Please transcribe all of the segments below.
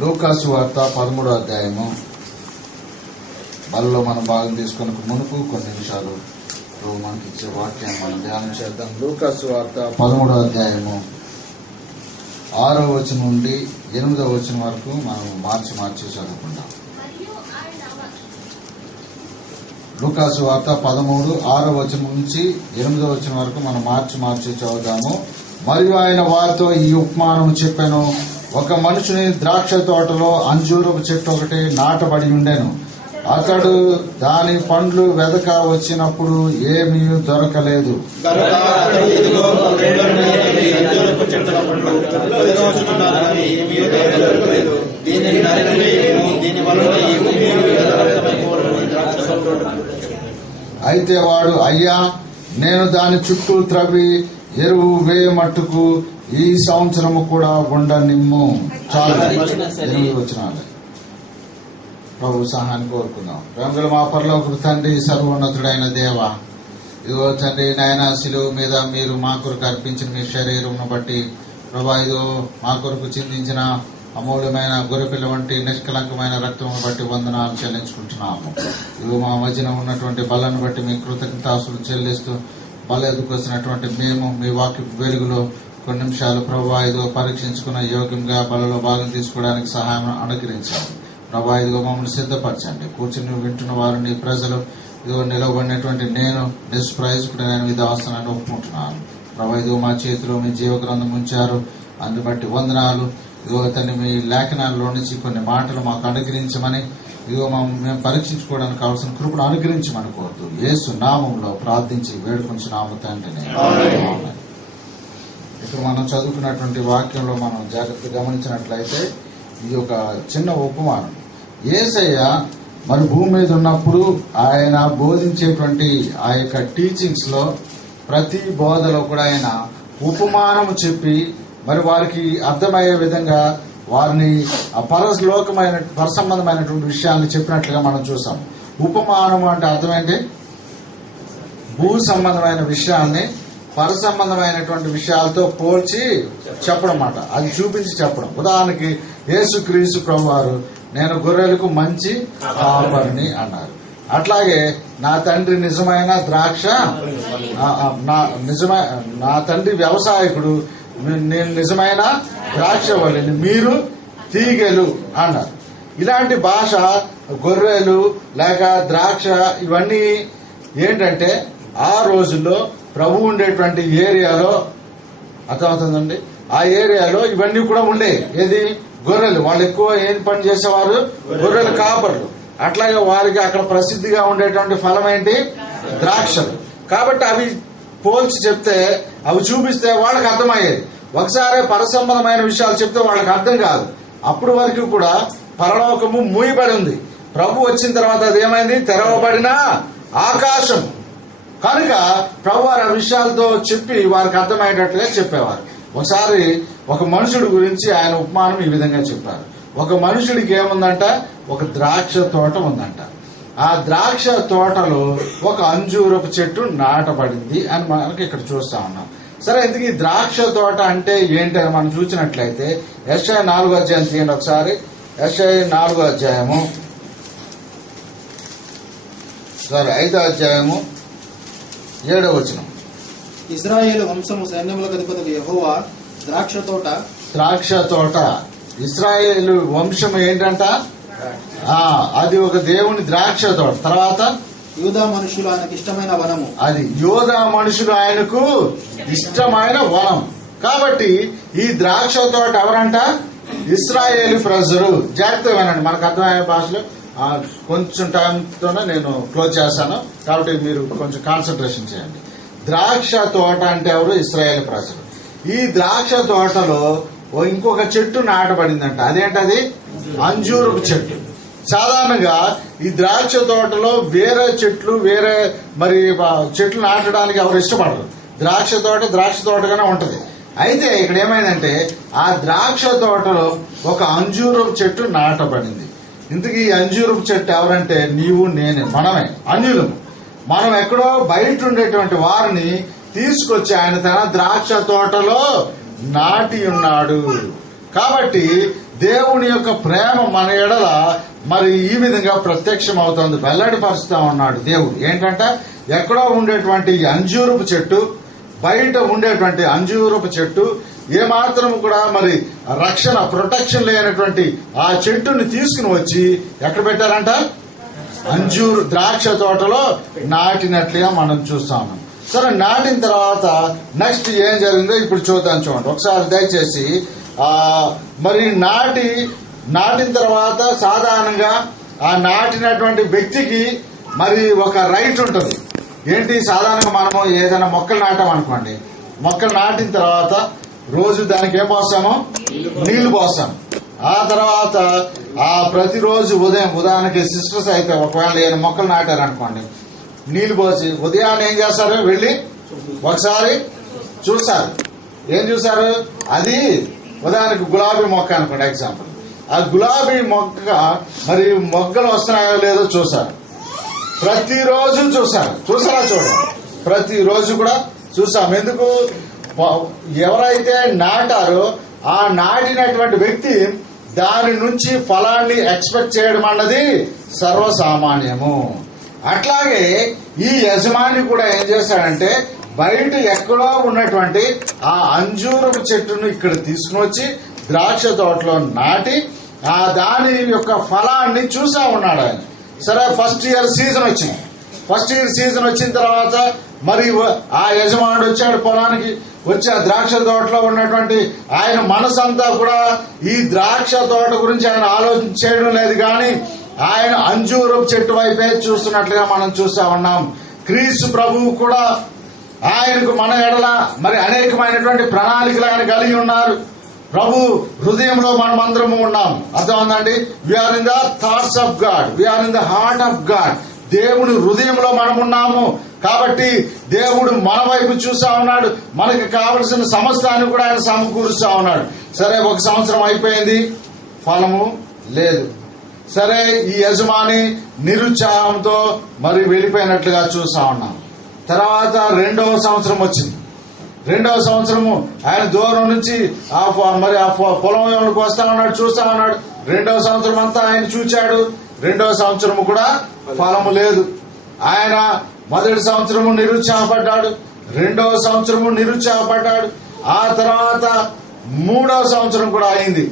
లూకాసు వార్త 13వ అధ్యాయము. బలలో మనం భాగం తీసుకుని మునుపు కొన్ని నిమిషాలు మనకి ఇచ్చే వాక్యాన్ని మనం ధ్యానం చేద్దాం. లూకాసు వార్త 13వ అధ్యాయము 6వ వచనం నుండి 8వ వచనం వరకు మనం మార్చి చదువుకుంటాం. లూకాసు వార్త 13 6వ వచనం నుంచి 8వ వచనం వరకు మనం మార్చి చదువుతాము. మరియు ఆయన వారితో ఈ ఉపమానం చెప్పాను. ఒక మనుషుని ద్రాక్ష తోటలో అంజూరపు చెట్టు ఒకటి నాటబడి ఉండెను. అతడు దాని పండ్లు వెదక వచ్చినప్పుడు ఏమీ దొరకలేదు. అయితే వాడు, అయ్యా, నేను దాని చుట్టూ త్రవ్వి ఎరువు వేయమట్టుకు ఈ సంవత్సరము కూడా ఉండనిమ్ము. చాలా 8 వచనాలు. ప్రభు సహాయాన్ని కోరుకుందాం. ప్రేమగల మా పరలోకపు తండ్రి, సర్వోన్నతుడైన దేవ, ఇదిగో తండ్రి నాయన, శిలువ మీద మీరు మా కొరకు అర్పించిన మీ శరీరంను బట్టి ప్రభా, ఇదిగో మా కొరకు చిందించిన అమూల్యమైన గొర్రెపిల్ల వంటి నిష్కలంకమైన రక్తమును బట్టి వందనాలు చెల్లించుకుంటున్నాము. ఇదిగో మా మధ్యన ఉన్నటువంటి బలను బట్టి మీ కృతజ్ఞతాస్తులు చెల్లిస్తూ బల ఎదుకొచ్చినటువంటి మేము మీ వాక్య వెలుగులో కొన్ని నిమిషాలు ప్రభా ఇదిగో పరీక్షించుకున్న యోగ్యంగా బలలో భాగం తీసుకోవడానికి సహాయం అనుగ్రహించాలి. ప్రభా ఇదిగో మమ్మల్ని సిద్ధపరచండి. కూర్చుని వింటున్న వారిని ప్రజలు ఇదిగో నిలవబడినటువంటి నేను నిష్ప్రయోజకుడైన విధావస్థానాన్ని ఒప్పుకుంటున్నాను. ప్రభా ఇదిగో మా చేతిలో మీ జీవ గ్రంథం ఉంచారు, అందుని బట్టి వందనాలు. ఇదిగో తను మీ లేఖనాల్లో నుంచి కొన్ని మాటలు మాకు అనుగ్రహించమని, ఇదిగో మేము పరీక్షించుకోవడానికి కావాల్సిన కృపను అనుగ్రహించమని కోరుతూ యేసు నామంలో ప్రార్థించి వేడుకొంచున్నాము తండ్రిని. ఇప్పుడు మనం చదువుకున్నటువంటి వాక్యంలో మనం జాగ్రత్తగా గమనించినట్లయితే ఇది ఒక చిన్న ఉపమానం. యేసయ్య మరి భూమి మీద ఉన్నప్పుడు ఆయన బోధించేటువంటి ఆ యొక్క టీచింగ్స్ లో ప్రతి బోధలో కూడా ఆయన ఉపమానము చెప్పి మరి వారికి అర్థమయ్యే విధంగా వారిని పరసంబంధమైనటువంటి విషయాన్ని చెప్పినట్లుగా మనం చూసాం. ఉపమానం అంటే అర్థమేంటి? భూ సంబంధమైన విషయాల్ని పరసంబంధమైనటువంటి విషయాలతో పోల్చి చెప్పడం అన్నమాట. అది చూపించి చెప్పడం. ఉదాహరణకి యేసుక్రీస్తు ప్రభువారు నేను గొర్రెలకు మంచి కాపరిని అన్నారు. అట్లాగే నా తండ్రి నిజమైన ద్రాక్ష, నా తండ్రి వ్యవసాయకుడు, నేను నిజమైన ద్రాక్ష వల్లిని, మీరు తీగెలు అన్నారు. ఇలాంటి భాష గొర్రెలు లేక ద్రాక్ష ఇవన్నీ ఏంటంటే ఆ రోజుల్లో ప్రభు ఉండేటువంటి ఏరియాలో అర్థమవుతుందండి. ఆ ఏరియాలో ఇవన్నీ కూడా ఉండే. ఏది? గొర్రెలు. వాళ్ళు ఎక్కువ ఏం పని చేసేవారు? గొర్రెలు కాపర్లు. అట్లాగే వారికి అక్కడ ప్రసిద్ధిగా ఉండేటువంటి ఫలం ఏంటి? ద్రాక్షలు. కాబట్టి అవి పోల్చి చెప్తే, అవి చూపిస్తే వాళ్ళకి అర్థమయ్యేది. ఒకసారి పరసంబంధమైన విషయాలు చెప్తే వాళ్ళకి అర్థం కాదు. అప్పుడు వరకు కూడా పరలోకము మూయబడి ఉంది. ప్రభు వచ్చిన తర్వాత అదేమైంది? తెరవబడిన ఆకాశం. కనుక ప్రభు వారి ఆ విషయాలతో చెప్పి వారికి అర్థమయ్యేటట్లుగా చెప్పేవారు. ఒకసారి ఒక మనుషుడి గురించి ఆయన ఉపమానం ఈ విధంగా చెప్పారు. ఒక మనుషుడికి ఏముందంట? ఒక ద్రాక్ష తోట ఉందంట. ఆ ద్రాక్ష తోటలో ఒక అంజూరపు చెట్టు నాటబడింది అని మనకి ఇక్కడ చూస్తా ఉన్నాం. సరే, ఇంతకీ ద్రాక్ష తోట అంటే ఏంటి అని మనం చూసినట్లయితే యెషయా 4వ అధ్యాయం తీయండి ఒకసారి. యెషయా 4వ అధ్యాయము 5వ అధ్యాయము 7వ వచనం. ఇశ్రాయేలు వంశము సైన్యములకు అధిపతి యెహోవా ద్రాక్ష తోట. ఇశ్రాయేలు వంశం ఏంటంట? అది ఒక దేవుని ద్రాక్ష తోట. తర్వాత యూదా మనుషులు ఆయనకు ఇష్టమైన వనము. అది యూదా మనుషులు ఆయనకు ఇష్టమైన వనం. కాబట్టి ఈ ద్రాక్ష తోట ఎవరంట? ఇశ్రాయేలు ప్రజలు. జాగ్రత్తగా వినండి, మనకు అర్థమయ్యే భాషలో. కొంచెం టైంతోనే నేను క్లోజ్ చేస్తాను కాబట్టి మీరు కొంచెం కాన్సన్ట్రేషన్ చేయండి. ద్రాక్ష తోట అంటే ఎవరు? ఇశ్రాయేలు ప్రజలు. ఈ ద్రాక్ష తోటలో ఇంకొక చెట్టు నాటబడిందంట. అదేంటది? అంజూరపు చెట్టు. సాధారణంగా ఈ ద్రాక్ష తోటలో వేరే చెట్లు మరి చెట్లు నాటడానికి ఎవరు ఇష్టపడరు. ద్రాక్ష తోటగానే ఉంటది. అయితే ఇక్కడ ఏమైందంటే ఆ ద్రాక్ష తోటలో ఒక అంజూరపు చెట్టు నాటబడింది. ఇంతకీ ఈ అంజూరపు చెట్టు ఎవరంటే నీవు నేనే, మనమే, అన్యులము. మనం ఎక్కడో బయట ఉండేటువంటి వారిని తీసుకొచ్చి ఆయన తన ద్రాక్ష తోటలో నాటి ఉన్నాడు. కాబట్టి దేవుని యొక్క ప్రేమ మన ఎడల మరి ఈ విధంగా ప్రత్యక్షం అవుతుంది, వెల్లడిపరుస్తా ఉన్నాడు దేవుడు. ఏంటంటే ఎక్కడో ఉండేటువంటి అంజూరపు చెట్టు, బయట ఉండేటువంటి అంజూరపు చెట్టు ఏమాత్రం కూడా మరి ప్రొటెక్షన్ లేనటువంటి ఆ చెట్టుని తీసుకుని వచ్చి ఎక్కడ పెట్టారంట? ద్రాక్ష తోటలో నాటినట్లుగా మనం చూస్తాము. సరే, నాటిన తర్వాత నెక్స్ట్ ఏం జరిగిందో ఇప్పుడు చూద్దాం. చూడండి ఒకసారి దయచేసి. మరి నాటిన తర్వాత సాధారణంగా ఆ నాటినటువంటి వ్యక్తికి మరి ఒక రైట్ ఉంటుంది. ఏంటి? సాధారణంగా మనము ఏదైనా మొక్కలు నాటామనుకోండి, మొక్కలు నాటిన తర్వాత రోజు దానికి ఏం పోస్తాము? నీళ్లు పోస్తాం. ఆ తర్వాత ప్రతిరోజు ఉదయానికి సిస్టర్స్ అయితే ఒకవేళ ఏదైనా మొక్కలు నాటారనుకోండి, నీళ్లు పోసి ఉదయాన్నే ఏం చేస్తారు? వెళ్ళి ఒకసారి చూస్తారు. ఏం చూసారు? అది ఉదాహరణకు గులాబీ మొక్క అనుకోండి ఎగ్జాంపుల్. ఆ గులాబీ మొక్క మరి మొగ్గలు వస్తున్నాయో లేదో చూసారు. ప్రతిరోజు చూసారా? చూడండి, ప్రతిరోజు కూడా చూసాం. ఎందుకు? ఎవరైతే నాటారో ఆ నాటినటువంటి వ్యక్తి దాని నుంచి ఫలాన్ని ఎక్స్పెక్ట్ చేయడం అన్నది సర్వసామాన్యము. అట్లాగే ఈ యజమాని కూడా ఏం చేశాడంటే బయట ఎక్కడో ఉన్నటువంటి ఆ అంజూరపు చెట్టును ఇక్కడ తీసుకుని వచ్చి ద్రాక్ష తోటలో నాటి దాని యొక్క ఫలాన్ని చూసా ఉన్నాడు ఆయన. సరే, ఫస్ట్ ఇయర్ సీజన్ వచ్చిన తర్వాత మరి ఆ యజమానుడు వచ్చాడు పొలానికి. వచ్చి ఆ ద్రాక్ష తోటలో ఉన్నటువంటి ఆయన మనసంతా కూడా ఈ ద్రాక్ష తోట గురించి ఆయన ఆలోచన చేయడం లేదు, కానీ ఆయన అంజూరపు చెట్టు వైపే చూస్తున్నట్లుగా మనం చూస్తా ఉన్నాం. క్రీస్తు ప్రభువు కూడా ఆయనకు మన ఎడల మరి అనేకమైనటువంటి ప్రణాళికలు ఆయన కలిగి ఉన్నారు. ప్రభు హృదయంలో మనం అందరము ఉన్నాం. అర్థమైందండి? We are in the thoughts of God, we are in the heart of God. దేవుని హృదయంలో మనం ఉన్నాము. కాబట్టి దేవుడు మన వైపు చూస్తా ఉన్నాడు. మనకి కావలసిన సమస్తాన్ని కూడా ఆయన సమకూరుస్తా ఉన్నాడు. సరే, ఒక సంవత్సరం అయిపోయింది, ఫలము లేదు. సరే, ఈ యజమాని నిరుత్సాహంతో మరి వెళ్ళిపోయినట్లుగా చూస్తా ఉన్నాం. తర్వాత రెండవ సంవత్సరం వచ్చింది. రెండవ సంవత్సరము ఆయన దూరం నుంచి ఆ పొలంలోకి వస్తా ఉన్నాడు, చూస్తా ఉన్నాడు. రెండవ సంవత్సరం అంతా ఆయన చూచాడు. రెండవ సంవత్సరము కూడా ఫలము లేదు. ఆయన మొదటి సంవత్సరము నిరుత్సాహపడ్డాడు, రెండవ సంవత్సరము నిరుత్సాహపడ్డాడు. ఆ తర్వాత మూడవ సంవత్సరం కూడా అయింది.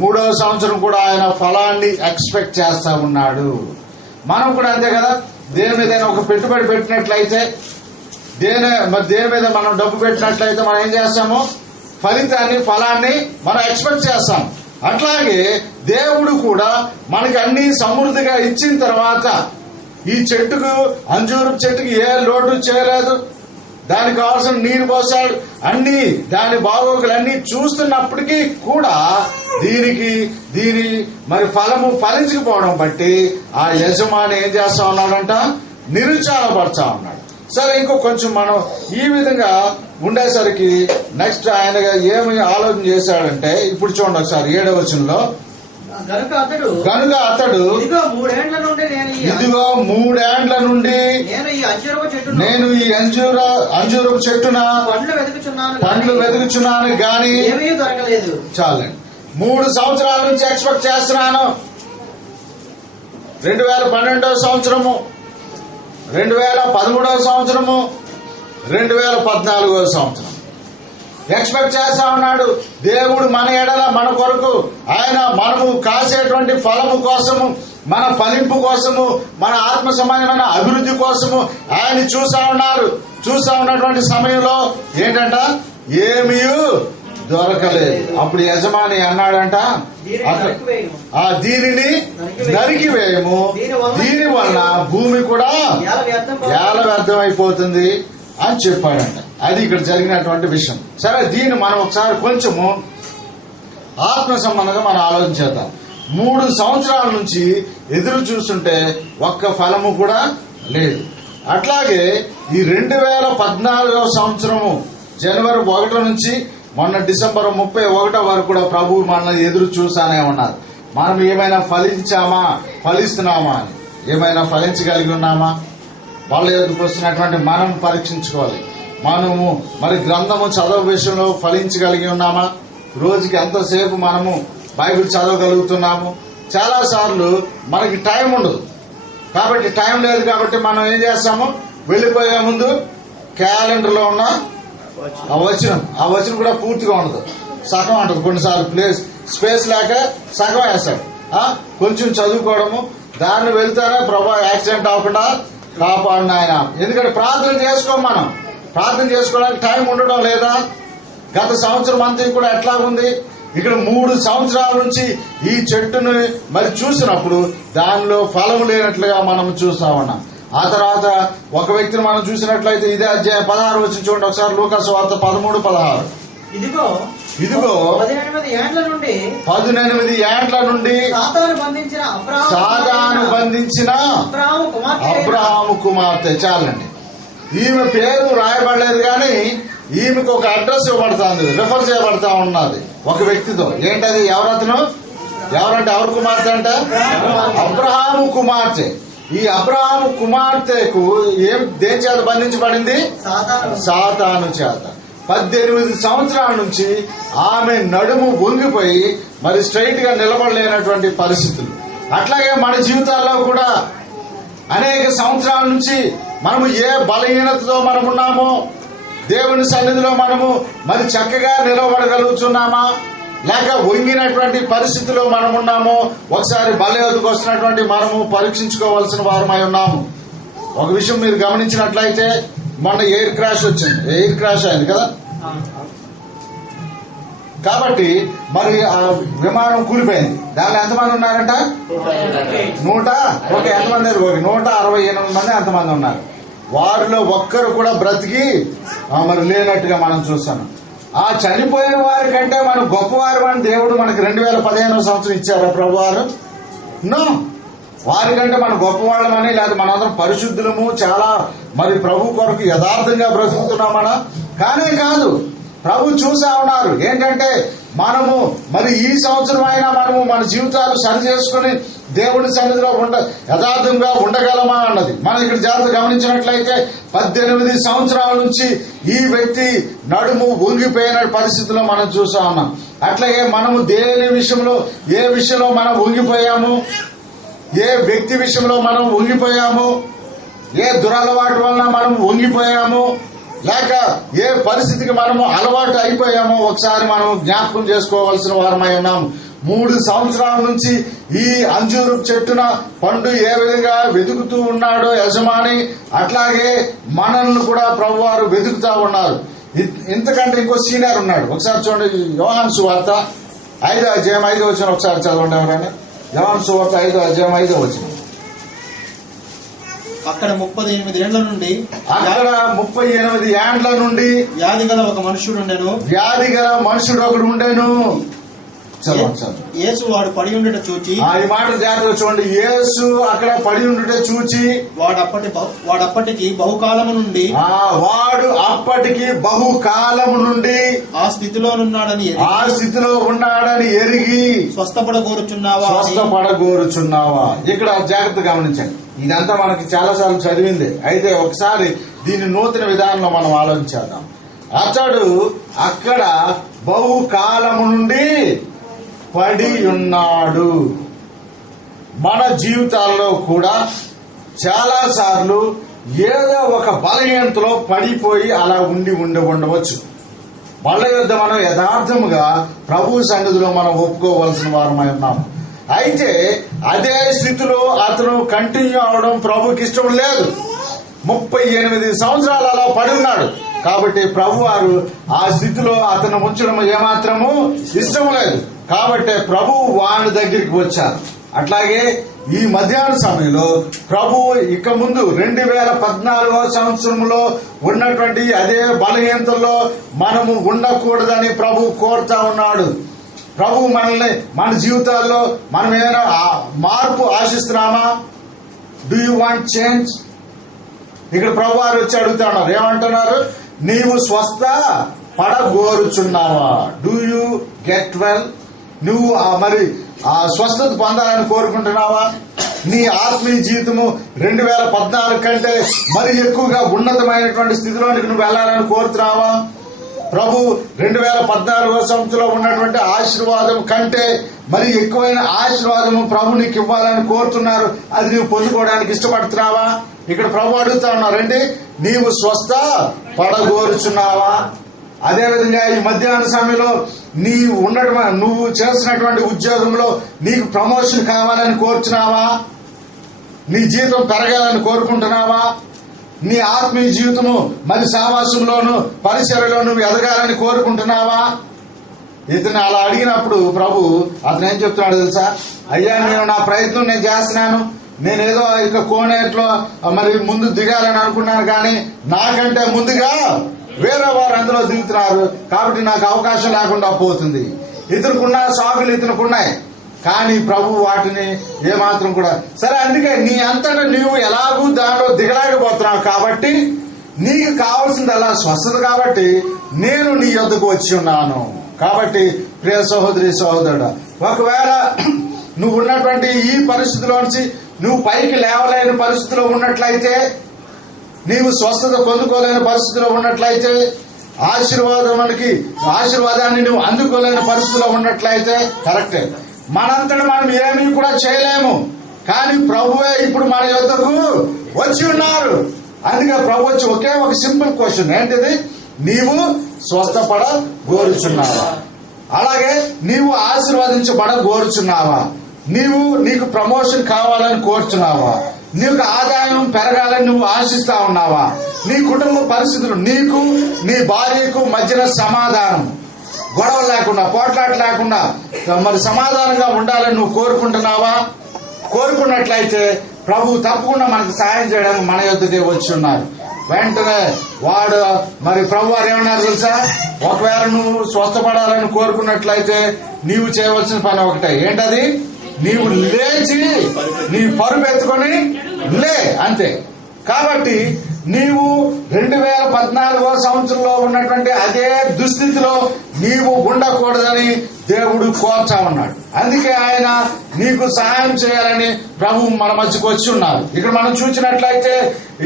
మూడవ సంవత్సరం కూడా ఆయన ఫలాన్ని ఎక్స్పెక్ట్ చేస్తా ఉన్నాడు. మనం కూడా అంతే కదా. దేని మీద ఒక పెట్టుబడి పెట్టినట్లయితే, దేని మీద మనం డబ్బు పెట్టినట్లయితే మనం ఏం చేస్తాము? ఫలాన్ని మనం ఎక్స్పెక్ట్ చేస్తాం. అట్లాగే దేవుడు కూడా మనకి అన్ని సమృద్ధిగా ఇచ్చిన తర్వాత ఈ అంజూరపు చెట్టుకి ఏ లోటు చేయలేదు. దానికి కావాల్సిన నీరు పోసాడు. దాని బాగోగులన్నీ చూస్తున్నప్పటికీ కూడా దీని మరి ఫలము ఫలించకపోవడం బట్టి ఆ యజమాని ఏం చేస్తా ఉన్నాడంట? నిరుత్సాహపడతా ఉన్నాడు. సరే, ఇంకో కొంచెం మనం ఈ విధంగా ఉండేసరికి నెక్స్ట్ ఆయన ఏమి ఆలోచన చేశాడంటే, ఇప్పుడు చూడండి ఒకసారి 7వ వచనంలో, గనుక అతడు ఇదిగో 3 ఏండ్ల నుండి నేను ఈ అంజూరపు చెట్టున పండ్లు వెతుకుచున్నాను గాని దొరకలేదు. చాలండి. 3 సంవత్సరాల నుంచి ఎక్స్పెక్ట్ చేస్తున్నాను. 2012వ సంవత్సరము, 2013వ సంవత్సరము, 2014వ సంవత్సరం ఎక్స్పెక్ట్ చేస్తా ఉన్నాడు. దేవుడు మన ఎడల మన కొరకు ఆయన మనము కాసేటువంటి ఫలము కోసము, మన ఫలింపు కోసము, మన ఆత్మ సంబంధమైన అభివృద్ధి కోసము ఆయన చూస్తా ఉన్నటువంటి సమయంలో ఏంటంట? ఏమీ దొరకలేదు. అప్పుడు యజమాని అన్నాడంట, దీనిని నరికివేయము, దీని వలన భూమి కూడా ఏల వ్యర్థమైపోతుంది అని చెప్పాడంట. అది ఇక్కడ జరిగినటువంటి విషయం. సరే, దీన్ని మనం ఒకసారి కొంచెము ఆత్మ సంబంధంగా మనం ఆలోచించేద్దాం. 3 సంవత్సరాల నుంచి ఎదురు చూస్తుంటే ఒక్క ఫలము కూడా లేదు. అట్లాగే ఈ 2014 సంవత్సరము జనవరి 1 నుంచి మొన్న డిసెంబర్ 31 వరకు కూడా ప్రభువు మనల్ని ఎదురు చూసానే ఉన్నారు. మనం ఏమైనా ఫలిస్తున్నామా అని, ఏమైనా ఫలించగలిగి ఉన్నామా? వాళ్ళ ఎదురుకు వస్తున్నటువంటి మనం పరీక్షించుకోవాలి. మనము మరి గ్రంథము చదవ విషయంలో ఫలించగలిగి ఉన్నామా? రోజుకి ఎంతసేపు మనము బైబిల్ చదవగలుగుతున్నాము? చాలా సార్లు మనకి టైం ఉండదు. కాబట్టి టైం లేదు కాబట్టి మనం ఏం చేస్తాము, వెళ్లిపోయే ముందు క్యాలెండర్ లో ఉన్న ఆ వచనం కూడా పూర్తిగా ఉండదు, సగం ఉంటుంది. కొన్నిసార్లు స్పేస్ లేక సగం వేస్తాడు. కొంచెం చదువుకోవడము, దాన్ని వెళ్తేనే ప్రభా యాక్సిడెంట్ అవ్వకుండా కాపాడిన ఆయన. ఎందుకంటే ప్రార్థన మనం ప్రార్థన చేసుకోవడానికి టైం ఉండడం లేదా? గత సంవత్సరం అంతా కూడా ఎట్లా ఉంది? ఇక్కడ 3 సంవత్సరాల నుంచి ఈ చెట్టును మరి చూసినప్పుడు దానిలో ఫలం లేనట్లుగా మనం చూస్తా ఉన్నాం. ఆ తర్వాత ఒక వ్యక్తిని మనం చూసినట్లయితే ఇదే అధ్యాయం 16 వచ్చి చూడండి ఒకసారి, లూకా సువార్త 13:16. ఇదిగో 18 ఏండ్ల నుండి సాతాను బంధించిన అబ్రహాము కుమార్తె. చాలండి, ఈమె పేరు రాయబడలేదు కానీ ఈమెకు ఒక అడ్రస్ ఇవ్వబడుతుంది, రిఫర్ చేయబడతా ఉన్నది ఒక వ్యక్తితో. ఏంటది? ఎవరంటే ఎవరు కుమార్తె అంటే అబ్రహాము కుమార్తె. ఈ అబ్రహాము కుమార్తెకు దేని చేత బంధించబడింది? సాతాను చేత. 18 సంవత్సరాల నుంచి ఆమె నడుము వంగిపోయి మరి స్ట్రైట్ గా నిలబడలేనటువంటి పరిస్థితులు. అట్లాగే మన జీవితాల్లో కూడా అనేక సంవత్సరాల నుంచి మనము ఏ బలహీనతతో మనం ఉన్నామో, దేవుని సన్నిధిలో మనము మరి చక్కగా నిలబడగలుగుతున్నామా, లేక వంగినటువంటి పరిస్థితిలో మనం ఉన్నామో, ఒకసారి బలహీనతకు వస్తున్నటువంటి మనము పరీక్షించుకోవాల్సిన వారమై ఉన్నాము. ఒక విషయం మీరు గమనించినట్లయితే, మొన్న ఎయిర్ క్రాష్ అయింది కదా. కాబట్టి మరి ఆ విమానం కూలిపోయింది. దానిలో ఎంతమంది ఉన్నారంట? ఎంతమంది? 168 మంది అంతమంది ఉన్నారు. వారిలో ఒక్కరు కూడా బ్రతికి మరి లేనట్టుగా మనం చూస్తాను. ఆ చనిపోయిన వారి కంటే మనం గొప్పవారు అని దేవుడు మనకి 2015 సంవత్సరం ఇచ్చారా ప్రభువారు? నో. వారికంటే మనం గొప్పవాళ్ళమని, లేదా మనందరం పరిశుద్ధులము, చాలా మరి ప్రభు కొరకు యథార్థంగా బ్రతుకుతున్నామనా? కానే కాదు. ప్రభు చూసా ఉన్నారు. ఏంటంటే మనము మరి ఈ సంవత్సరం అయినా మనము మన జీవితాలు సరి చేసుకుని దేవుని సన్నిధిలో యథార్థంగా ఉండగలమా అన్నది మనం ఇక్కడ జాగ్రత్త గమనించినట్లయితే 18 సంవత్సరాల నుంచి ఈ వ్యక్తి నడుము వంగిపోయిన పరిస్థితిలో మనం చూసా ఉన్నాం. అట్లాగే మనము దేని విషయంలో, ఏ విషయంలో మనం వంగిపోయాము, ఏ వ్యక్తి విషయంలో మనం వంగిపోయాము, ఏ దురలవాటు వలన మనం వంగిపోయాము, లేక ఏ పరిస్థితికి మనము అలవాటు అయిపోయామో ఒకసారి మనం జ్ఞాపకం చేసుకోవాల్సిన వారమై ఉన్నాము. 3 సంవత్సరాల నుంచి ఈ అంజూరు చెట్టున పండు ఏ విధంగా వెతుకుతూ ఉన్నాడో యజమాని, అట్లాగే మనల్ని కూడా ప్రభువారు వెతుకుతా ఉన్నారు. ఇంతకంటే ఇంకో సీనియర్ ఉన్నాడు. ఒకసారి చూడండి, యోహాను సువార్త 5వ అధ్యాయం 5వ వచనం ఒకసారి చదవండి ఎవరైనా. యోహాను సువార్త 5వ అధ్యాయం 5వ వచనం. అక్కడ 38 ఏండ్ల నుండి వ్యాధి గల ఒక మనుషుడు ఒకడు ఉండెను. యేసు వాడు పడి ఉండుట చూచి, ఈ మాట జాగ్రత్తగా చూడండి, యేసు అక్కడ పడి ఉండుట చూచి వాడప్పటికి బహుకాలము నుండి ఆ స్థితిలో ఉన్నాడని ఎరిగి స్వస్థపడగోరుచున్నావా. ఇక్కడ జాగ్రత్త గమనించండి. ఇదంతా మనకి చాలా సార్లు చదివింది. అయితే ఒకసారి దీని నూతన విధానంలో మనం ఆలోచించేద్దాం. అతడు అక్కడ బహుకాలము నుండి పడి ఉన్నాడు. మన జీవితాల్లో కూడా చాలా సార్లు ఏదో ఒక బలహీనతలో పడిపోయి అలా ఉండవచ్చు. వాళ్ళ యొద్ద మనం యథార్థముగా ప్రభు సన్నిధిలో మనం ఒప్పుకోవలసిన వారమై ఉన్నాము. అయితే అదే స్థితిలో అతను కంటిన్యూ అవడం ప్రభుకి ఇష్టం లేదు. 38 సంవత్సరాలు అలా పడి ఉన్నాడు. కాబట్టి ప్రభు వారు ఆ స్థితిలో అతను ఉంచడం ఏమాత్రము ఇష్టం లేదు. కాబట్టి ప్రభు వాని దగ్గరికి వచ్చారు. అట్లాగే ఈ మధ్యాహ్న సమయంలో ప్రభు ఇక ముందు 2014 సంవత్సరంలో ఉన్నటువంటి అదే బలహీనతల్లో మనము ఉండకూడదని ప్రభు కోరుతా ఉన్నాడు. ప్రభు మనల్ని మన జీవితాల్లో మనం ఏమైనా మార్పు ఆశిస్తున్నామా? Do you want change? ఇక్కడ ప్రభు వారు వచ్చి అడుగుతా ఉన్నారు, ఏమంటున్నారు? నీవు స్వస్థ పడగోరుచున్నావా? Do you get well? నువ్వు మరి ఆ స్వస్థత పొందాలని కోరుకుంటున్నావా? నీ ఆత్మీయ జీవితము 2014 కంటే మరి ఎక్కువగా ఉన్నతమైనటువంటి స్థితిలోనికి నువ్వు వెళ్ళాలని కోరుతున్నావా? ప్రభు 2014 సంవత్సరంలో ఉన్నటువంటి ఆశీర్వాదం కంటే మరి ఎక్కువైన ఆశీర్వాదము ప్రభు నీకు ఇవ్వాలని కోరుతున్నారు. అది నువ్వు పొందుకోవడానికి ఇష్టపడుతున్నావా? ఇక్కడ ప్రభు అడుగుతా ఉన్నారండి, నీవు స్వస్థ పడగోరుచున్నావా? అదేవిధంగా ఈ మధ్యాహ్న సమయంలో నువ్వు చేస్తున్నటువంటి ఉద్యోగంలో నీకు ప్రమోషన్ కావాలని కోరుచున్నావా? నీ జీవితం పెరగాలని కోరుకుంటున్నావా? నీ ఆత్మీయ జీవితము మరి సావాసంలోను పరిసరలో నువ్వు ఎదగాలని కోరుకుంటున్నావా? ఇతను అలా అడిగినప్పుడు ప్రభు అతను ఏం చెప్తున్నాడు తెలుసా? అయ్యా, నేను నా ప్రయత్నం నేను చేస్తున్నాను, నేనేదో ఇక కోనేట్లో మరి ముందు దిగాలని అనుకున్నాను, కానీ నాకంటే ముందుగా వేరే వారు అందులో దిగుతున్నారు, కాబట్టి నాకు అవకాశం లేకుండా పోతుంది. ఇతనుకున్న సాగులు ఇతనుకున్నాయి, కానీ ప్రభు వాటిని ఏమాత్రం కూడా సరే. అందుకే నీ అంతటా నీవు ఎలాగూ దానిలో దిగలేకపోతున్నావు, కాబట్టి నీకు కావాల్సింది అలా స్వస్థత, కాబట్టి నేను నీ యొద్దకు వచ్చి ఉన్నాను. కాబట్టి ప్రియ సహోదరి సహోదరుడు, ఒకవేళ నువ్వు ఉన్నటువంటి ఈ పరిస్థితిలోంచి నువ్వు పైకి లేవలేని పరిస్థితిలో ఉన్నట్లయితే, నీవు స్వస్థత పొందుకోలేని పరిస్థితిలో ఉన్నట్లయితే, ఆశీర్వాదాన్ని నువ్వు అందుకోలేని పరిస్థితిలో ఉన్నట్లయితే కరెక్టే. మనంతటా మనం ఏమీ కూడా చేయలేము, కానీ ప్రభువే ఇప్పుడు మన యొద్దకు వచ్చి ఉన్నారు. అందుకే ప్రభు వచ్చి ఒకే ఒక సింపుల్ క్వశ్చన్, ఏంటిది? నీవు స్వస్థపడ కోరుచున్నావా? అలాగే నీవు ఆశీర్వదించబడ కోరుచున్నావా? నీకు ప్రమోషన్ కావాలని కోరుచున్నావా? నీకు ఆదాయం పెరగాలని నువ్వు ఆశిస్తా ఉన్నావా? నీ కుటుంబ పరిస్థితులు, నీకు నీ భార్యకు మధ్యన సమాధానం, గొడవ లేకుండా, పోట్లాట లేకుండా మరి సమాధానంగా ఉండాలని నువ్వు కోరుకుంటున్నావా? కోరుకున్నట్లయితే ప్రభు తప్పకుండా మనకు సహాయం చేయడానికి మన యొద్దకే వచ్చి ఉన్నారు. వెంటనే వాడు మరి ప్రభు వారు ఏమన్నారు తెలుసా? ఒకవేళ నువ్వు స్వస్థపడాలని కోరుకున్నట్లయితే నీవు చేయవలసిన పని ఒకటే, ఏంటది? నీవు లేచి నీ పరుపు ఎత్తుకొని లే, అంతే. కాబట్టి నీవు 2014 సంవత్సరంలో ఉన్నటువంటి అదే దుస్థితిలో నీవు ఉండకూడదని దేవుడు కోరుతా ఉన్నాడు. అందుకే ఆయన నీకు సహాయం చేయాలని ప్రభు మన మధ్యకు వచ్చి ఉన్నారు. ఇక్కడ మనం చూసినట్లయితే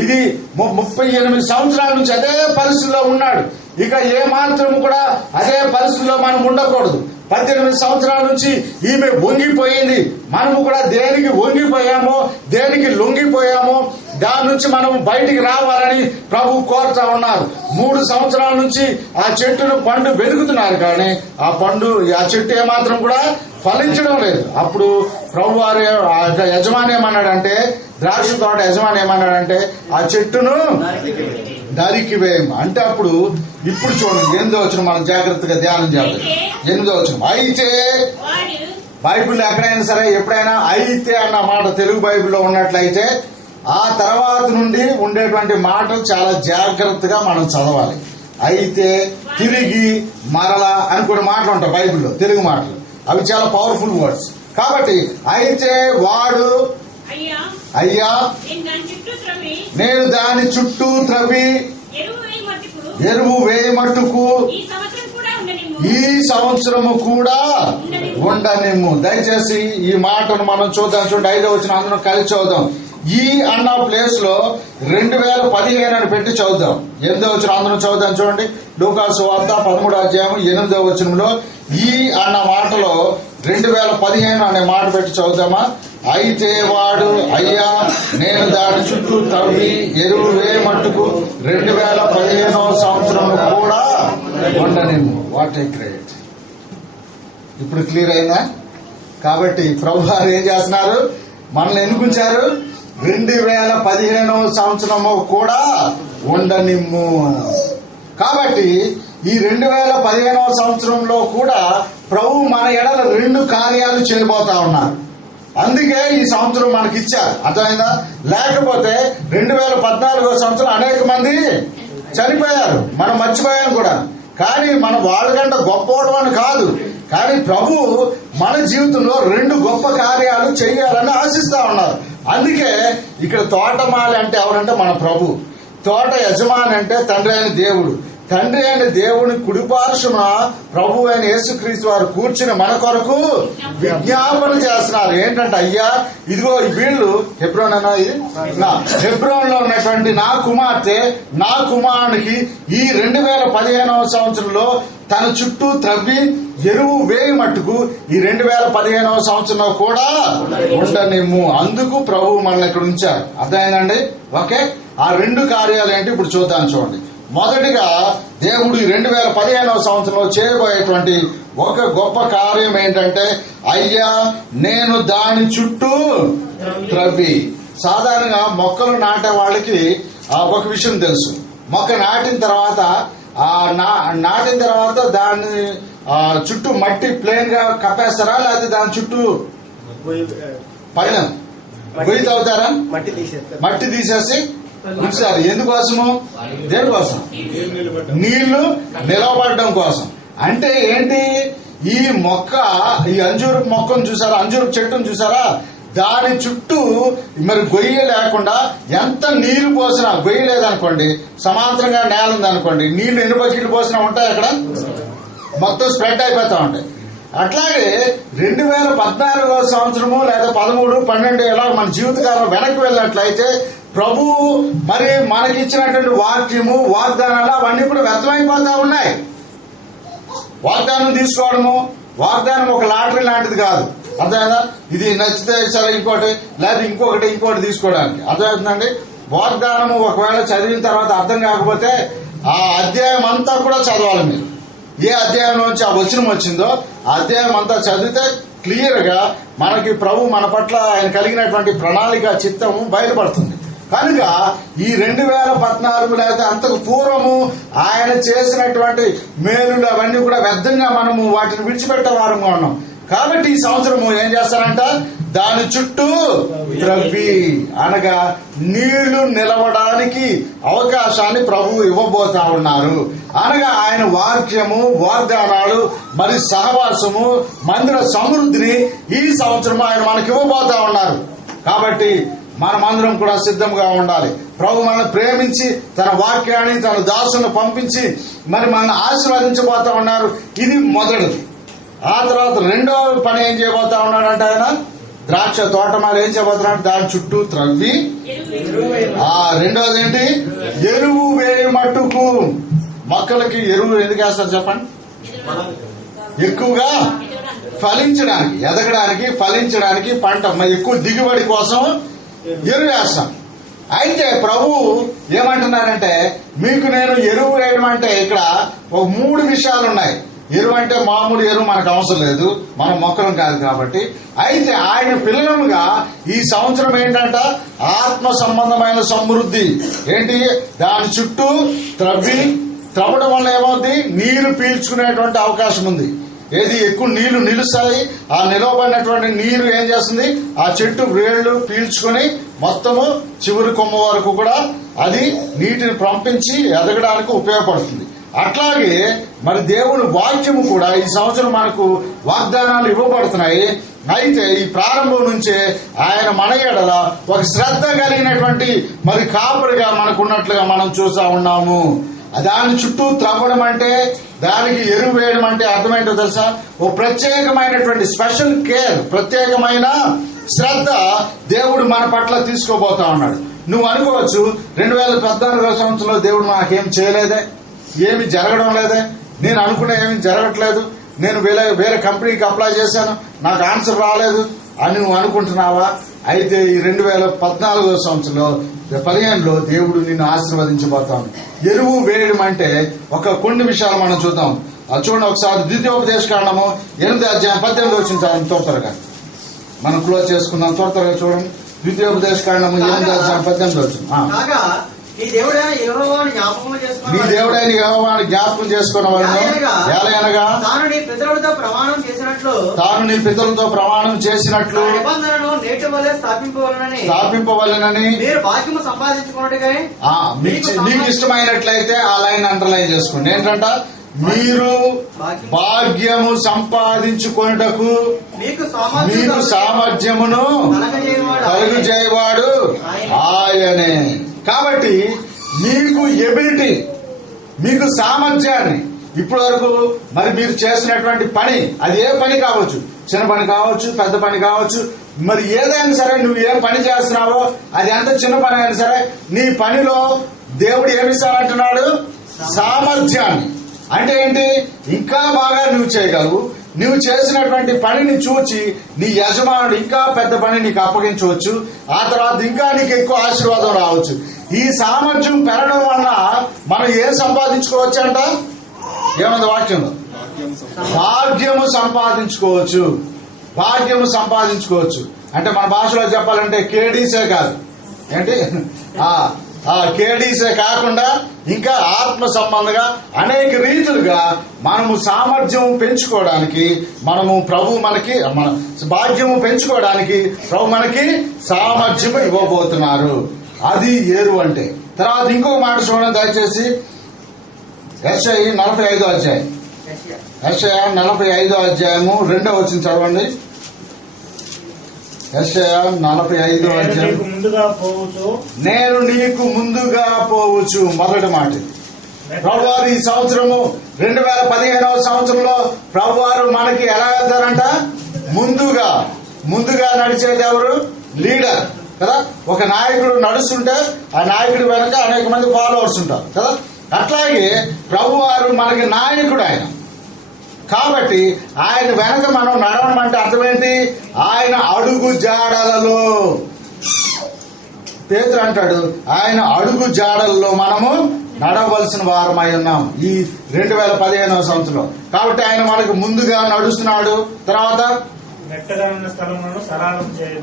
ఇది 38 సంవత్సరాల నుంచి అదే పరిస్థితిలో ఉన్నాడు. ఇక ఏ మాత్రం కూడా అదే పరిస్థితిలో మనం ఉండకూడదు. 18 సంవత్సరాల నుంచి ఈమె వంగిపోయింది. మనము కూడా దేనికి వంగిపోయామో, దేనికి లొంగిపోయామో దాని నుంచి మనం బయటికి రావాలని ప్రభు కోరుతా ఉన్నారు. 3 సంవత్సరాల నుంచి ఆ చెట్టును పండు వెతుకుతున్నారు, కానీ ఆ చెట్టు ఏమాత్రం కూడా ఫలించడం లేదు. అప్పుడు ప్రభు వారు యజమాని ఏమన్నాడంటే, ద్రాక్ష తోట యజమాని ఏమన్నాడంటే, ఆ చెట్టును నరికి వేయం అంటే. అప్పుడు ఇప్పుడు చూడండి 8వ వచనం మనం జాగ్రత్తగా ధ్యానం చేద్దాం. 8వ వచనం, అయితే బైబిల్ ఎక్కడైనా సరే ఎప్పుడైనా అయితే అన్న మాట తెలుగు బైబిల్లో ఉన్నట్లయితే ఆ తర్వాత నుండి ఉండేటువంటి మాటలు చాలా జాగ్రత్తగా మనం చదవాలి. అయితే, తిరిగి, మరలా అని కొన్ని మాటలు ఉంటాయి బైబిల్లో, తెలుగు మాటలు. అవి చాలా పవర్ఫుల్ వర్డ్స్. కాబట్టి అయితే వాడు, అయ్యా నేను దాని చుట్టూ త్రవ్వి ఎరువు వేయమట్టుకు ఈ సంవత్సరము కూడా ఉండనిమ్ము. దయచేసి ఈ మాటను మనం చూద్దాం. చూడండి 5వ వచనం అందరం కలిసి చదువుదాం. ఈ అన్న ప్లేస్ లో 2015 అని పెట్టి చదువుదాం. 8వ వచనం అందరం చదువుదాం. చూడండి, లూకాసు వార్త 13వ అధ్యాయం 8వ వచనంలో ఈ అన్న మాటలో 2015 అనే మాట పెట్టి చదువుదామా? అయితే వాడు, అయ్యా నేను దాని చుట్టూ తవ్వి ఎరువు వేయమట్టుకు 2015 సంవత్సరం కూడా ఉండనిమ్ము. What a great. ఇప్పుడు క్లియర్ అయిందా? కాబట్టి ప్రభు వారు ఏం చేస్తున్నారు? మనల్ని ఎన్నుకుంటారు. 2015 సంవత్సరము కూడా ఉండనిమ్ము. కాబట్టి ఈ 2015 సంవత్సరంలో కూడా ప్రభు మన ఎడల 2 కార్యాలు చేయబోతా ఉన్నారు. అందుకే ఈ సంవత్సరం మనకి ఇచ్చారు, అర్థమైందా? లేకపోతే 2014 సంవత్సరం అనేక మంది చనిపోయారు, మనం మర్చిపోయాం కూడా. కానీ మనం వాళ్ళకంటే గొప్పవడం అని కాదు, కానీ ప్రభు మన జీవితంలో 2 గొప్ప కార్యాలు చేయాలని ఆశిస్తా ఉన్నారు. అందుకే ఇక్కడ తోటమాలి అంటే ఎవరంటే మన ప్రభు, తోట యజమాని అంటే తండ్రి అయిన దేవుడు. తండ్రి అయిన దేవుని కుడిపార్శ్వన ప్రభు అయిన యేసుక్రీస్తు వారు కూర్చుని మన కొరకు విజ్ఞాపన చేస్తున్నారు. ఏంటంటే, అయ్యా ఇదిగో వీళ్ళు హెబ్రోన్ అన్నా, ఇది హెబ్రోన్ లో ఉన్నటువంటి నా కుమార్తె, నా కుమారునికి ఈ 2015 సంవత్సరంలో తన చుట్టూ త్రవ్వి ఎరువు వేయి మట్టుకు ఈ 2015 సంవత్సరంలో కూడా ఉండనిమ్ము. అందుకు ప్రభు మనల్ని ఇక్కడ ఉంచారు, అర్థమైందండి? ఓకే, ఆ 2 కార్యాలు ఏంటి ఇప్పుడు చూద్దాం. చూడండి, మొదటిగా దేవుడు ఈ 2015 సంవత్సరంలో చేయబోయేటువంటి ఒక గొప్ప కార్యం ఏంటంటే, అయ్యా నేను దాని చుట్టూ త్రవ్వి. సాధారణంగా మొక్కలు నాటే వాళ్ళకి ఒక విషయం తెలుసు. మొక్క నాటిన తర్వాత దాని చుట్టూ మట్టి ప్లేన్ గా కప్పేస్తారా, లేకపోతే దాని చుట్టూ పైన గొయ్యి తవ్వుతారా? మట్టి తీసేసి ఉంచారు. ఎందుకోసము? దేనికోసం? నీళ్లు నిలవబడడం కోసం. అంటే ఏంటి? ఈ మొక్క, ఈ అంజూరపు మొక్కను చూసారా, అంజూరపు చెట్టును చూసారా, దాని చుట్టూ మరి గొయ్యి లేకుండా ఎంత నీరు పోసినా, గొయ్యి లేదనుకోండి, సమాంతరంగా నేల ఉందనుకోండి, నీళ్లు ఎన్ని బకెట్లు పోసినా ఉంటాయి అక్కడ, మొత్తం స్ప్రెడ్ అయిపోతా ఉంటాయి. అట్లాగే 2014 సంవత్సరము లేదా 13, 12 ఇలా మన జీవితకాలం వెనక్కి వెళ్ళినట్లయితే ప్రభు మరి మనకిచ్చినటువంటి వాక్యము, వాగ్దానాలు అవన్నీ కూడా వ్యర్థమైపోతా ఉన్నాయి. వాగ్దానం తీసుకోవడము, వాగ్దానం ఒక లాటరీ లాంటిది కాదు, అర్థమైందా? ఇది నచ్చితే సరే ఇంకోటి, లేదా ఇంకోటి తీసుకోవడానికి, అర్థమవుతుందండి? వాగ్దానము ఒకవేళ చదివిన తర్వాత అర్థం కాకపోతే ఆ అధ్యాయం అంతా కూడా చదవాలి. మీరు ఏ అధ్యాయం నుంచి ఆ వచనం వచ్చిందో ఆ అధ్యాయం అంతా చదివితే క్లియర్ గా మనకి ప్రభు మన పట్ల ఆయన కలిగినటువంటి ప్రణాళిక, చిత్తము బయలుపడుతుంది. కనుక ఈ 2014 లేదా అంతకు పూర్వము ఆయన చేసినటువంటి మేలులు అవన్నీ కూడా వ్యర్థంగా మనము వాటిని విడిచిపెట్టే వారంగా ఉన్నాం. కాబట్టి ఈ సంవత్సరము ఏం చేస్తారంట, దాని చుట్టూ త్రవ్వి, అనగా నీళ్లు నిలవడానికి అవకాశాన్ని ప్రభు ఇవ్వబోతా ఉన్నారు. అనగా ఆయన వాక్యము, వాగ్దానాలు, మరి సహవాసము, మందిర సమృద్ధిని ఈ సంవత్సరం ఆయన మనకి ఇవ్వబోతా ఉన్నారు. కాబట్టి మనమందరం కూడా సిద్ధంగా ఉండాలి. ప్రభు మనల్ని ప్రేమించి తన వాక్యాన్ని, తన దాసులను పంపించి మరి మనల్ని ఆశీర్వదించబోతా ఉన్నారు. ఇది మొదటిది. ఆ తర్వాత రెండో పని ఏం చేయబోతా ఉన్నాడంటే, ఆయన ద్రాక్ష తోటమాలు ఏం చేయబోతున్నాడు, దాని చుట్టూ త్రవ్వి. రెండోది ఏంటి, ఎరువు వేయి మట్టుకు. మొక్కలకి ఎరువు ఎందుకు వేస్తారు చెప్పండి? ఎక్కువగా ఫలించడానికి, ఎదగడానికి, ఫలించడానికి, పంట ఎక్కువ దిగుబడి కోసం ఎరువు వేస్తాం. అయితే ప్రభు ఏమంటున్నారంటే, మీకు నేను ఎరువు వేయడం అంటే ఇక్కడ ఒక 3 విషయాలు ఉన్నాయి. ఎరువు అంటే మామూలు ఎరువు మనకు అవసరం లేదు, మనం మొక్కలం కాదు కాబట్టి. అయితే ఆయన పిల్లలుగా ఈ సంవత్సరం ఏంటంట, ఆత్మ సంబంధమైన సమృద్ధి ఏంటి, దాని చుట్టూ త్రవ్వడం వల్ల ఏమవుతుంది, నీరు పీల్చుకునేటువంటి అవకాశం ఉంది. ఏది ఎక్కువ నీళ్లు నిలుస్తాయి, ఆ నిలవబడినటువంటి నీరు ఏం చేస్తుంది, ఆ చెట్టు వేళ్లు పీల్చుకొని మొత్తము చివరి కొమ్మ వరకు కూడా అది నీటిని పంపించి ఎదగడానికి ఉపయోగపడుతుంది. అట్లాగే మరి దేవుని వాక్యము కూడా ఈ సంవత్సరం మనకు వాగ్దానాలు ఇవ్వబడుతున్నాయి. అయితే ఈ ప్రారంభం నుంచే ఆయన మన ఎడల ఒక శ్రద్ధ కలిగినటువంటి మరి కాపరిగా మనకున్నట్లుగా మనం చూస్తా ఉన్నాము. దాని చుట్టూ త్రవ్వడం అంటే, దానికి ఎరువు వేయడం అంటే అర్థమేంటో తెలుసా, ఓ ప్రత్యేకమైనటువంటి స్పెషల్ కేర్, ప్రత్యేకమైన శ్రద్ధ దేవుడు మన పట్ల తీసుకోబోతా ఉన్నాడు. నువ్వు అనుకోవచ్చు, 2014 సంవత్సరంలో దేవుడు నాకేం చేయలేదే, ఏమి జరగడం లేదే, నేను అనుకున్న ఏమి జరగట్లేదు, నేను వేరే కంపెనీకి అప్లై చేశాను, నాకు ఆన్సర్ రాలేదు అని నువ్వు అనుకుంటున్నావా? అయితే ఈ 2014 సంవత్సరంలో 15లో దేవుడు నిన్ను ఆశీర్వదించబోతాను. ఎరువు వేయడం అంటే కొన్ని విషయాలు మనం చూద్దాం. చూడండి ఒకసారి, ద్వితీయోపదేశకాండము 8వ అధ్యాయం 18 వచ్చిన త్వరగా మనం క్లోజ్ చేసుకుందాం. త్వరగా చూడండి, ద్వితీయోపదేశకాండము 8వ అధ్యాయం 18 వచ్చిన. కాగా నీ దేవుడైన యెహోవాను జ్ఞాపకం నీ చేసుకుని దేవుడైన యెహోవాను జ్ఞాపకం చేసుకున్న వాళ్ళను ఏలయనగా తాను నీ పితరులతో ప్రమాణం చేసినట్లు తాను నీ పితరులతో ప్రమాణం చేసినట్లు ఆ నిబంధనను నేటి వలె స్థాపింపవలెనని మీరు భాగ్యము సంపాదించుకున్నట్టుగా మీకు ఇష్టమైనట్లయితే ఆ లైన్ అండర్లైన్ చేసుకోండి. ఏంటంట? మీరు భాగ్యము సంపాదించుకొనుటకు మీకు సామర్థ్యమును కలుగజేయవాడు ఆయనే. కాబట్టి మీకు ఎబిలిటీ, మీకు సామర్థ్యాన్ని ఇప్పటి వరకు మరి మీరు చేసినటువంటి పని, అది ఏ పని కావచ్చు, చిన్న పని కావచ్చు, పెద్ద పని కావచ్చు, మరి ఏదైనా సరే నువ్వు ఏం పని చేస్తున్నావో అది ఎంత చిన్న పని అయినా సరే నీ పనిలో దేవుడు ఏమిస్తానంటున్నాడు? సామర్థ్యాన్ని. అంటే ఏంటి? ఇంకా బాగా నువ్వు చేయగలవు. నువ్వు చేసినటువంటి పనిని చూచి నీ యజమానుడు ఇంకా పెద్ద పని నీకు అప్పగించవచ్చు. ఆ తర్వాత ఇంకా నీకు ఎక్కువ ఆశీర్వాదం రావచ్చు. ఈ సామర్థ్యం పెరగడం వలన మనం ఏం సంపాదించుకోవచ్చు అంట? ఏమన్నా వాక్యంలో? భాగ్యము సంపాదించుకోవచ్చు. భాగ్యము సంపాదించుకోవచ్చు అంటే మన భాషలో చెప్పాలంటే కేడీసే కాదు, ఏంటి కేడీసే కాకుండా ఇంకా ఆత్మ సంబంధంగా అనేక రీతులుగా మనము సామర్థ్యం పెంచుకోవడానికి, మనము ప్రభు మనకి మన భాగ్యము పెంచుకోవడానికి ప్రభు మనకి సామర్థ్యం ఇవ్వబోతున్నారు. అది ఏరు అంటే. తర్వాత ఇంకొక మాట చూడండి దయచేసి. యెషయా 45వ అధ్యాయం. యెషయా 45వ అధ్యాయము 2వ వచనం చదవండి. యెషయా 45వ అధ్యాయం. నేను నీకు ముందుగా పోవచ్చు. మొదటి మాట. ప్రభువారు ఈ సంవత్సరము 2015వ సంవత్సరంలో ప్రభువారు మనకి ఎలా వెళ్తారంట? ముందుగా నడిచేది ఎవరు? లీడర్ కదా. ఒక నాయకుడు నడుస్తుంటే ఆ నాయకుడి వెనక అనేక మంది ఫాలోవర్స్ ఉంటారు కదా. అట్లాగే ప్రభువారు మనకి నాయకుడు ఆయన. కాబట్టి ఆయన వెనక మనం నడవడం అంటే అర్థమేంటి? ఆయన అడుగు జాడలలో, పేతురు అంటాడు, ఆయన అడుగు జాడలలో మనము నడవలసిన వారమై ఉన్నాం ఈ 2015వ సంవత్సరంలో. కాబట్టి ఆయన మనకు ముందుగా నడుస్తున్నాడు. తర్వాత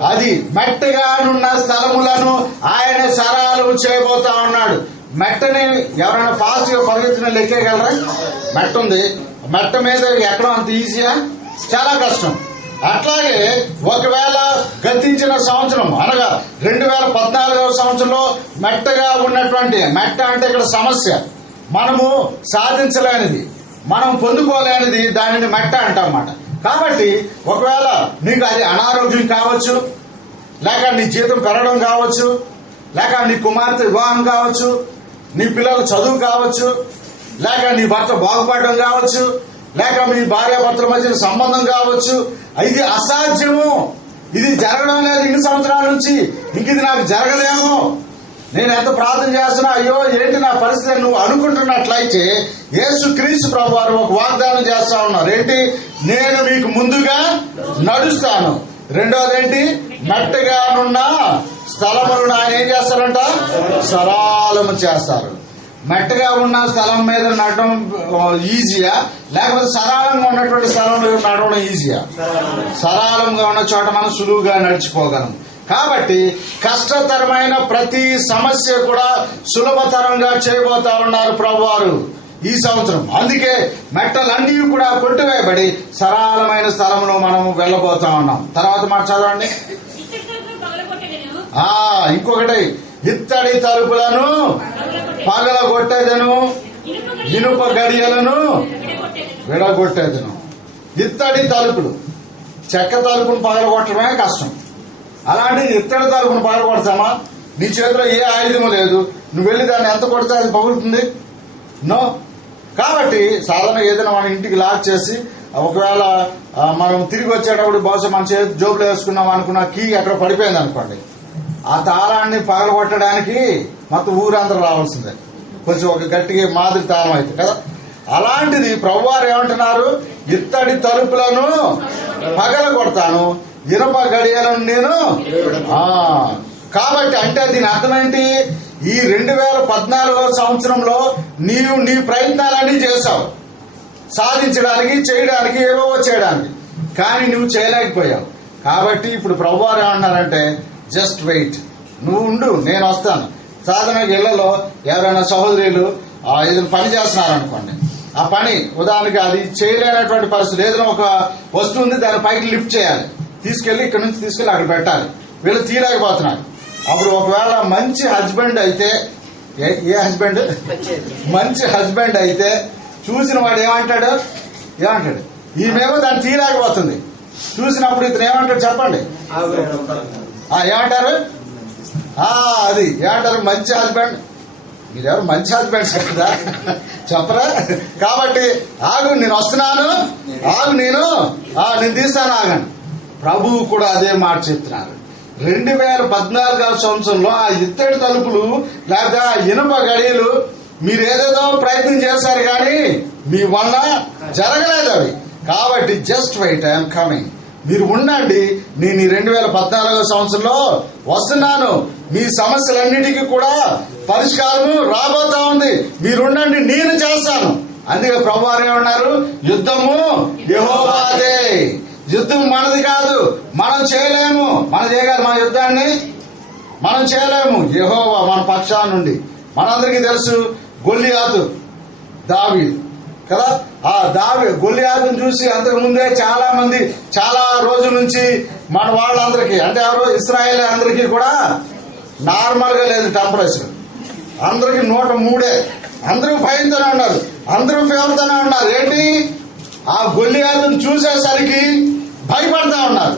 అది మెట్టగానున్న స్థలములను ఆయన సరాలము చేయబోతా ఉన్నాడు. మెట్టని ఎవరైనా ఫాస్ట్ గా పరిగెత్తిన లెక్కేయగలరా? మెట్ట ఉంది, మెట్ట మీద ఎక్కడం అంత ఈజీయా? చాలా కష్టం. అట్లాగే ఒకవేళ గతించిన సంవత్సరం అనగా 2014వ సంవత్సరంలో మెట్టగా ఉన్నటువంటి, మెట్ట అంటే ఇక్కడ సమస్య, మనము సాధించలేనిది, మనం పొందుకోలేనిది, దానిని మెట్ట అంటామన్నమాట. కాబట్టి ఒకవేళ నీకు అది అనారోగ్యం కావచ్చు, లేక నీ జీతం పెరగడం కావచ్చు, లేక నీ కుమార్తె వివాహం కావచ్చు, నీ పిల్లల చదువు కావచ్చు, లేక నీ భర్త బాగుపడడం కావచ్చు, లేక మీ భార్యాభర్తల మధ్య సంబంధం కావచ్చు. ఇది అసాధ్యము, ఇది జరగడం లేదు ఇన్ని సంవత్సరాల నుంచి, ఇంక ఇది నాకు జరగలేమో, నేను ఎంత ప్రార్థన చేస్తున్నా, అయ్యో ఏంటి నా పరిస్థితి నువ్వు అనుకుంటున్నట్లయితే యేసుక్రీస్తు ప్రభు వారు ఒక వాగ్దానం చేస్తా ఉన్నారు. ఏంటి? నేను మీకు ముందుగా నడుస్తాను. రెండోది ఏంటి? మెట్టగానున్న స్థలములను ఆయన ఏం చేస్తారంట? సరాలము చేస్తారు. మెట్టగా ఉన్న స్థలం మీద నడవడం ఈజీయా, లేకపోతే సరళంగా ఉన్నటువంటి స్థలంలో నడవడం ఈజీయా? సరళంగా ఉన్న చోట మనం సులువుగా నడిచిపోగలం. కాబట్టి కష్టతరమైన ప్రతి సమస్య కూడా సులభతరంగా చేయబోతా ఉన్నారు ప్రభువారు ఈ సంవత్సరం. అందుకే మెట్టలన్నీ కూడా కొట్టివేయబడి సరళమైన స్థలంలో మనము వెళ్ళబోతా ఉన్నాం. తర్వాత మాట చదవండి. ఇంకొకటి, ఇత్తడి తలుపులను పగలగొట్టేదను, ఇనుప గడియలను విడగొట్టేదను. ఇత్తడి తలుపులు, చెక్క తలుపును పగలగొట్టడమే కష్టం. అలాంటి ఇత్తడి తలుపును పగలగొడతామా? నీ చేతిలో ఏ ఆయుధము లేదు, నువ్వు వెళ్ళి దాన్ని ఎంత కొడితే అది పగులుతుంది? నో. కాబట్టి సాధారణ ఏదైనా మన ఇంటికి లాక్ చేసి ఒకవేళ మనం తిరిగి వచ్చేటప్పుడు బహుశా మన చేతి జోబులో వేసుకున్నాం అనుకున్న కీ ఎక్కడ పడిపోయింది అనుకోండి, ఆ తాళాన్ని పగలగొట్టడానికి మొత్తం ఊరందరూ రావాల్సిందే, కొంచెం ఒక గట్టిగా మాదిరి తాళం అయితే కదా. అలాంటిది ప్రభువారు ఏమంటున్నారు? ఇత్తడి తలుపులను పగలగొడతాను, ఇనుప గడియలను నేను. కాబట్టి అంటే దీని అర్థం ఏంటి? ఈ 2014వ సంవత్సరంలో నీవు నీ ప్రయత్నాలన్నీ చేశావు సాధించడానికి, చేయడానికి, ఏవో చేయడానికి, కానీ నువ్వు చేయలేకపోయావు. కాబట్టి ఇప్పుడు ప్రభువారు ఏమన్నారంటే జస్ట్ వెయిట్, నువ్వు ఉండు, నేను వస్తాను. సాధారణంగా ఇళ్లలో ఎవరైనా సహోదరులు ఏదైనా పని చేస్తున్నారు అనుకోండి, ఆ పని ఉదాహరణకి అది చేయలేనటువంటి పరిస్థితి, ఏదైనా ఒక వస్తువు ఉంది దాన్ని పైకి లిఫ్ట్ చేయాలి, తీసుకెళ్లి ఇక్కడ నుంచి తీసుకెళ్లి అక్కడ పెట్టాలి, వీళ్ళు తీయలేకపోతున్నారు. అప్పుడు ఒకవేళ మంచి హస్బెండ్ అయితే, ఏ హస్బెండ్, మంచి హస్బెండ్ అయితే చూసిన వాడు ఏమంటాడు, ఈమెమో దాన్ని తీయలేకపోతుంది, చూసినప్పుడు ఇతను ఏమంటాడు చెప్పండి, ఏమంటారు, అది ఏమంటారు, మంచి హస్బెండ్. మీరెవరు మంచి హస్బెండ్స్ కదా చెప్పరా? కాబట్టి ఆగు, నేను వస్తున్నాను, ఆగు, నేను తీస్తాను, ఆగండి. ప్రభువు కూడా అదే మాట చెప్తున్నారు. 2014 సంవత్సరంలో ఆ ఇత్తడి తలుపులు లేకపోతే ఆ ఇనుప గడియలు మీరు ఏదేదో ప్రయత్నం చేశారు కానీ మీ వల్ల జరగలేదు అవి. కాబట్టి జస్ట్ వెయిట్, ఐఎమ్ కమింగ్. మీరు ఉండండి, నేను ఈ 2014 సంవత్సరంలో వస్తున్నాను. మీ సమస్యలన్నిటికీ కూడా పరిష్కారము రాబోతా ఉంది. మీరుండండి, నేను చేస్తాను. అందుకే ప్రభు వారు ఏమన్నారు, యుద్ధము యెహోవాదే, యుద్ధం మనది కాదు, మనం చేయలేము. మనం చేయగలం మన యుద్ధాన్ని? మనం చేయలేము. యెహోవా మన పక్షాన నుండి. మనందరికీ తెలుసు గొల్లియాతు, దావీదు కదా. ఆ గొల్లియాతును చూసి అంతకు ముందే చాలా మంది చాలా రోజుల నుంచి మన వాళ్ళందరికీ, అంటే ఎవరు, ఇశ్రాయేల్ అందరికీ కూడా నార్మల్ గా లేదు టెంపరేచర్. అందరికి 103, అందరూ భయంతోనే ఉన్నారు, అందరూ ఫేవర్తోనే ఉన్నారు. ఏంటి, ఆ గొల్లియాతును చూసేసరికి భయపడతా ఉన్నారు.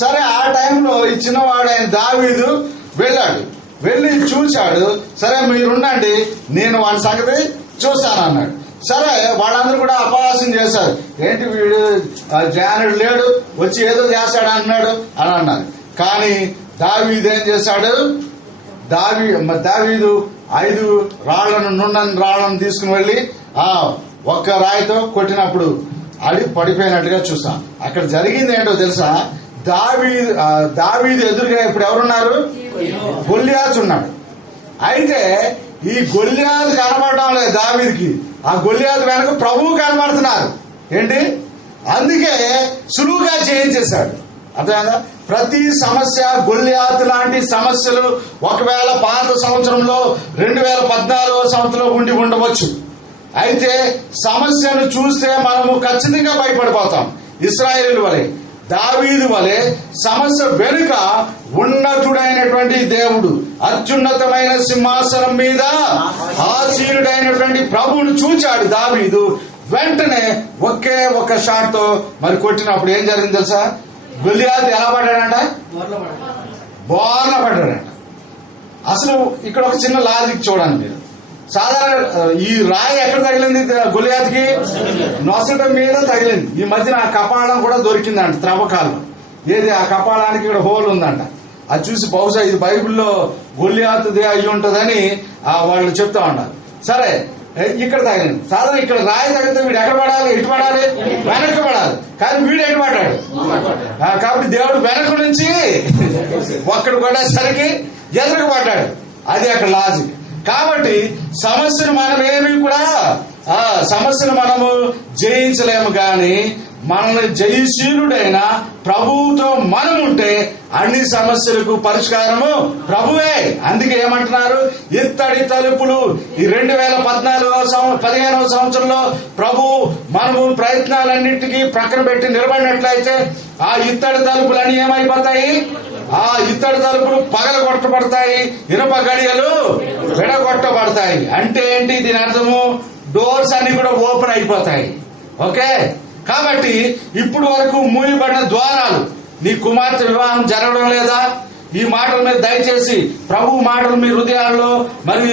సరే, ఆ టైంలో ఈ చిన్నవాడు ఆయన దావీదు వెళ్ళి చూశాడు. సరే మీరుండండి, నేను వాడి సంగతి చూస్తానన్నాడు. సరే, వాళ్ళందరూ కూడా అపహాస్యం చేశారు. ఏంటి వీడు జానుడు లేడు, వచ్చి ఏదో చేస్తాడు అన్నాడు అని అన్నారు. కానీ దావీదు ఏం చేశాడు, దావీదు 5 నున్నని రాళ్లను తీసుకుని వెళ్ళి ఒక్క రాయితో కొట్టినప్పుడు అది పడిపోయినట్టుగా చూసాం. అక్కడ జరిగింది ఏంటో తెలుసా, దావీదు ఎదురుగా ఇప్పుడు ఎవరున్నారు, గొల్లియాతు ఉన్నాడు. అయితే ఈ గొల్లియాతు కనబడటం లేదు దావీదుకి, ఆ గొల్లియాతు వెనక ప్రభువు కనబడుతున్నారు. ఏంటి, అందుకే సులువుగా చేయించేశాడు. అర్థమైందా? ప్రతి సమస్య, గొల్లియాతు లాంటి సమస్యలు ఒకవేళ పాత సంవత్సరంలో 2014 సంవత్సరంలో ఉండి ఉండవచ్చు. అయితే సమస్యను చూస్తే మనము ఖచ్చితంగా భయపడిపోతాం. ఇశ్రాయేలు వలె, దావీదు వలె సమస్య వెనుక ఉన్నతుడైనటువంటి దేవుడు, అత్యున్నతమైన సింహాసనం మీద ఆసీనుడైనటువంటి ప్రభువును చూచాడు దావీదు. వెంటనే ఒకే ఒక షాట్ తో మరి కొట్టినప్పుడు ఏం జరిగింది తెలుసా, గొల్లియాతు ఎలా పడ్డాడంట, బోర్న పడ్డాడంట. అసలు ఇక్కడ ఒక చిన్న లాజిక్ చూడండి మీరు. సాధారణ ఈ రాయి ఎక్కడ తగిలింది గొల్లియాతుకి, నొసట మీద తగిలింది. ఈ మధ్యన ఆ కపాలం కూడా దొరికిందంట త్రవ్వకాల్లో. ఏది, ఆ కపాలానికి ఇక్కడ హోల్ ఉందంట. అది చూసి బహుశా ఇది బైబిల్లో గొల్లియాతుదే అయి ఉంటదని వాళ్ళు చెప్తా ఉన్నారు. సరే, ఇక్కడ తగిలింది. సాధారణ ఇక్కడ రాయి తగిలితే వీడు ఎక్కడ పడాలి, ఎటు పడాలి, వెనక్కి పడాలి. కానీ వీడు ఎటు పడ్డాడు. కాబట్టి దేవుడు వెనక నుంచి ఒక్కడు పడేసరికి ఎదురుకు పడ్డాడు. అది అక్కడ లాజిక్. కాబట్టి సమస్యను మనము జయించలేము, కానీ మనల్ని జయశీలుడైన ప్రభువుతో మనముంటే అన్ని సమస్యలకు పరిష్కారము ప్రభువే. అందుకే ఏమంటున్నారు, ఇత్తడి తలుపులు. ఈ 2015 సంవత్సరంలో ప్రభు మనము ప్రయత్నాలన్నింటికీ ప్రక్కన పెట్టి నిలబడినట్లయితే ఆ ఇత్తడి తలుపులన్నీ ఏమైపోతాయి, ఆ ఇత్తడి తలుపులు పగలగొట్టబడతాయి, ఇనుప గడియలు విడగొట్టబడతాయి. అంటే ఏంటి దీని అర్థము, డోర్స్ అన్ని కూడా ఓపెన్ అయిపోతాయి. ఓకే, కాబట్టి ఇప్పుడు వరకు మూయబడిన ద్వారాలు, నీ కుమార్తె వివాహం జరగడం లేదా, ఈ మాటల మీద దయచేసి ప్రభు మాటలు మీ హృదయాల్లో మరి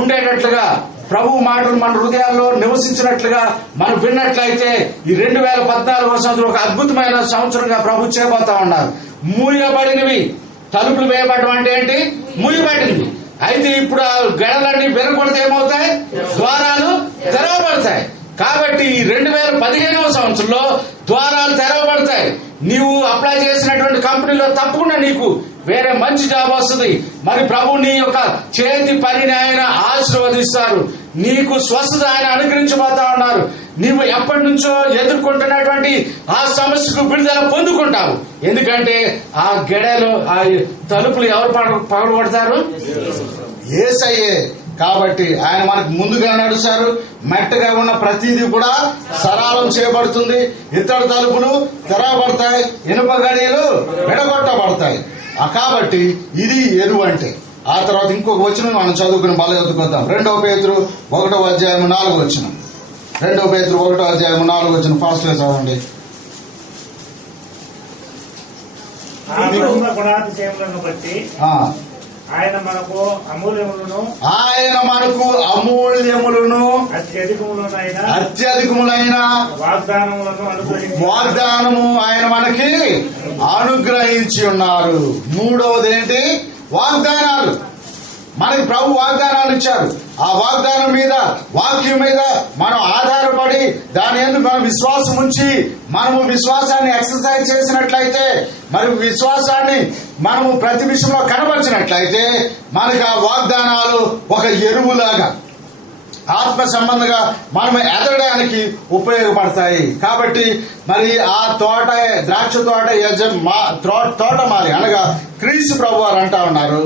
ఉండేటట్లుగా, ప్రభు మాటలు మన హృదయాల్లో నివసించినట్లుగా మనం విన్నట్లయితే ఈ 2014 సంవత్సరం ఒక అద్భుతమైన సంవత్సరంగా ప్రభు చేయబోతా ఉన్నారు. మూయబడినవి, తలుపులు వేయబడడం అంటే ఏంటి, మూయబడింది. అయితే ఇప్పుడు ఆ గడలన్నీ వెనకొడితే ఏమవుతాయి, ద్వారాలు తెరవబడతాయి. కాబట్టి ఈ 2015 సంవత్సరంలో ద్వారాలు తెరవబడతాయి. నీవు అప్లై చేసినటువంటి కంపెనీలో తప్పకుండా నీకు వేరే మంచి జాబ్ వస్తుంది. మరి ప్రభు నీ యొక్క చేతి పనిని ఆయన ఆశీర్వదిస్తారు. నీకు స్వస్థత ఆయన అనుగ్రహించబోతా ఉన్నారు. నీవు ఎప్పటి నుంచో ఎదుర్కొంటున్నటువంటి ఆ సమస్యకు విడుదల పొందుకుంటావు. ఎందుకంటే ఆ గడలు, ఆ తలుపులు ఎవరు పగలగొడతారు, యేసయ్యే. కాబట్టి ఆయన మనకు ముందుగా నడుస్తారు. మెట్టగా ఉన్న ప్రతిదీ కూడా సరళం చేయబడుతుంది. ఇత్తడి తలుపులు తెరవబడతాయి, ఇనుప గడియలు విడగొట్టబడతాయి. కాబట్టి ఇది ఎరువు అంటే. ఆ తర్వాత ఇంకొక వచనం మనం చదువుకుని మళ్ళీ చదువుకుందాం. 2 పేతురు 1:4 2 పేతురు 1:4 ఫాస్ట్ గా చదవండి. ఆత్మ గుణాతిశయములను బట్టి ఆ, ఆయన మనకు అమూల్యములను ఆయన మనకు అమూల్యములను అత్యధికములైన వాగ్దానము వాగ్దానములను ఆయన మనకి అనుగ్రహించి ఉన్నారు. మూడవది ఏంటి? వాగ్దానాలు. మనకి ప్రభు వాగ్దానాలు ఇచ్చారు. ఆ వాగ్దానం మీద, వాక్యం మీద మనం ఆధారపడి దాని యందు మనం విశ్వాసం ఉంచి మనము విశ్వాసాన్ని ఎక్సర్సైజ్ చేసినట్లయితే, మరి విశ్వాసాన్ని మనము ప్రతి విషయంలో కనబరిచినట్లయితే మనకి ఆ వాగ్దానాలు ఒక ఎరువులాగా ఆత్మ సంబంధంగా మనం ఎదగడానికి ఉపయోగపడతాయి. కాబట్టి మరి ఆ తోట, ద్రాక్ష తోట తోటమాలి అనగా క్రీస్తు ప్రభు వారు అంటా ఉన్నారు,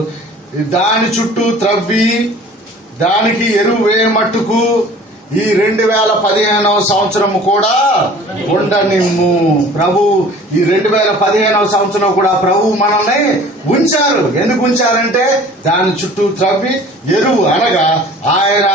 దాని చుట్టూ త్రవ్వి దానికి ఎరువు వేయమట్టుకు ఈ 2015వ సంవత్సరం కూడా ఉండనిమ్ము. ప్రభు ఈ 2015వ సంవత్సరం కూడా ప్రభు మనల్ని ఉంచారు. ఎందుకు ఉంచారంటే దాని చుట్టూ త్రవ్వి ఎరువు అనగా ఆయన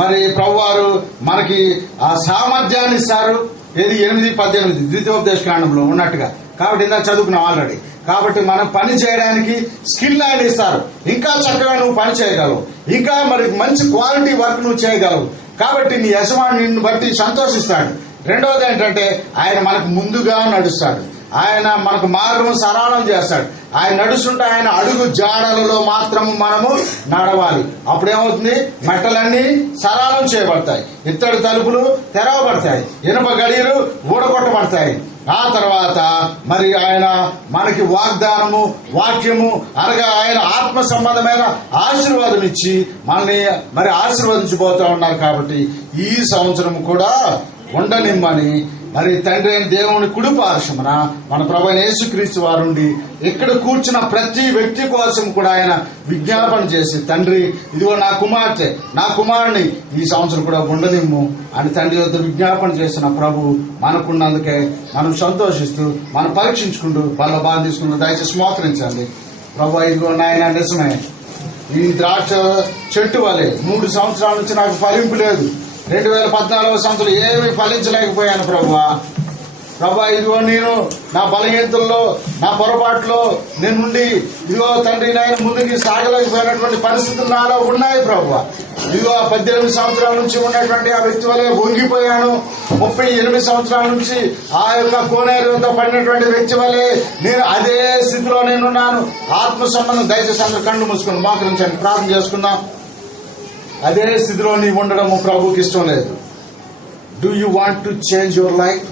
మరి ప్రభువారు మనకి ఆ సామర్థ్యాన్ని ఇస్తారు. ఏది 8:18 ద్వితీయోపదేశ కాండంలో ఉన్నట్టుగా. కాబట్టి ఇందాక చదువుకున్నాం ఆల్రెడీ. కాబట్టి మనం పని చేయడానికి స్కిల్ ఆయన ఇస్తారు. ఇంకా చక్కగా నువ్వు పని చేయగలవు, ఇంకా మరి మంచి క్వాలిటీ వర్క్ నువ్వు చేయగలవు. కాబట్టి నీ యజమాని నిన్ను బట్టి సంతోషిస్తాడు. రెండవది ఏంటంటే ఆయన మనకు ముందుగా నడుస్తాడు. ఆయన మనకు మార్గం సరళం చేస్తాడు. ఆయన నడుస్తుంటే ఆయన అడుగు జాడలలో మాత్రము మనము నడవాలి. అప్పుడేమవుతుంది? మెట్టలన్నీ సరళం చేయబడతాయి, ఇత్తడి తలుపులు తెరవబడతాయి, ఇనుప గడియలు ఊడగొట్టబడతాయి. ఆ తర్వాత మరి ఆయన మనకి వాగ్దానము, వాక్యము అనగా ఆయన ఆత్మ సంబంధమైన ఆశీర్వాదం ఇచ్చి మనల్ని మరి ఆశీర్వదించబోతా ఉన్నారు. కాబట్టి ఈ సంవత్సరం కూడా ఉండనిమ్మని మరి తండ్రి అయిన దేవుని కుడి పార్శ్వమున మన ప్రభువైన యేసుక్రీస్తు వారుండి ఇక్కడ కూర్చున్న ప్రతి వ్యక్తి కోసం కూడా ఆయన విజ్ఞాపన చేసి, తండ్రి ఇదిగో నా కుమార్తె, నా కుమారుని ఈ సంవత్సరం కూడా ఉండనిమ్ము అని తండ్రి వద్ద విజ్ఞాపన చేసిన ప్రభు మనకున్నందుకే మనం సంతోషిస్తూ మనం పరీక్షించుకుంటూ వాళ్ళ బాధ తీసుకుంటూ దయచేసి మోకరించండి. ప్రభు ఇదిగో నాయన నిజమే, ఈ ద్రాక్ష చెట్టు వలె 3 సంవత్సరాల నుంచి నాకు ఫలింపు లేదు. 2014వ సంవత్సరం ఏమీ ఫలించలేకపోయాను ప్రభువా. ఇదిగో నేను నా బలహీనతల్లో, నా పొరపాట్లో నేనుండి ఇదిగో తండ్రి నాయన ముందుకి సాగలేకపోయినటువంటి పరిస్థితులు నాలో ఉన్నాయి ప్రభువా. ఇదిగో 18 సంవత్సరాల నుంచి ఉన్నటువంటి ఆ వ్యక్తి వలె వంగిపోయాను. 38 సంవత్సరాల నుంచి ఆ యొక్క కోనేరుతో పడినటువంటి వ్యక్తి వలె నేను అదే స్థితిలో నేనున్నాను. ఆత్మ సంబంధం దయచేసి అందరూ కళ్ళు మూసుకుని మోకరించండి, ప్రార్థన చేసుకుందాం. అదే స్థితిలో నీవు ఉండడము ప్రభుకి ఇష్టం లేదు. Do you want to change your life?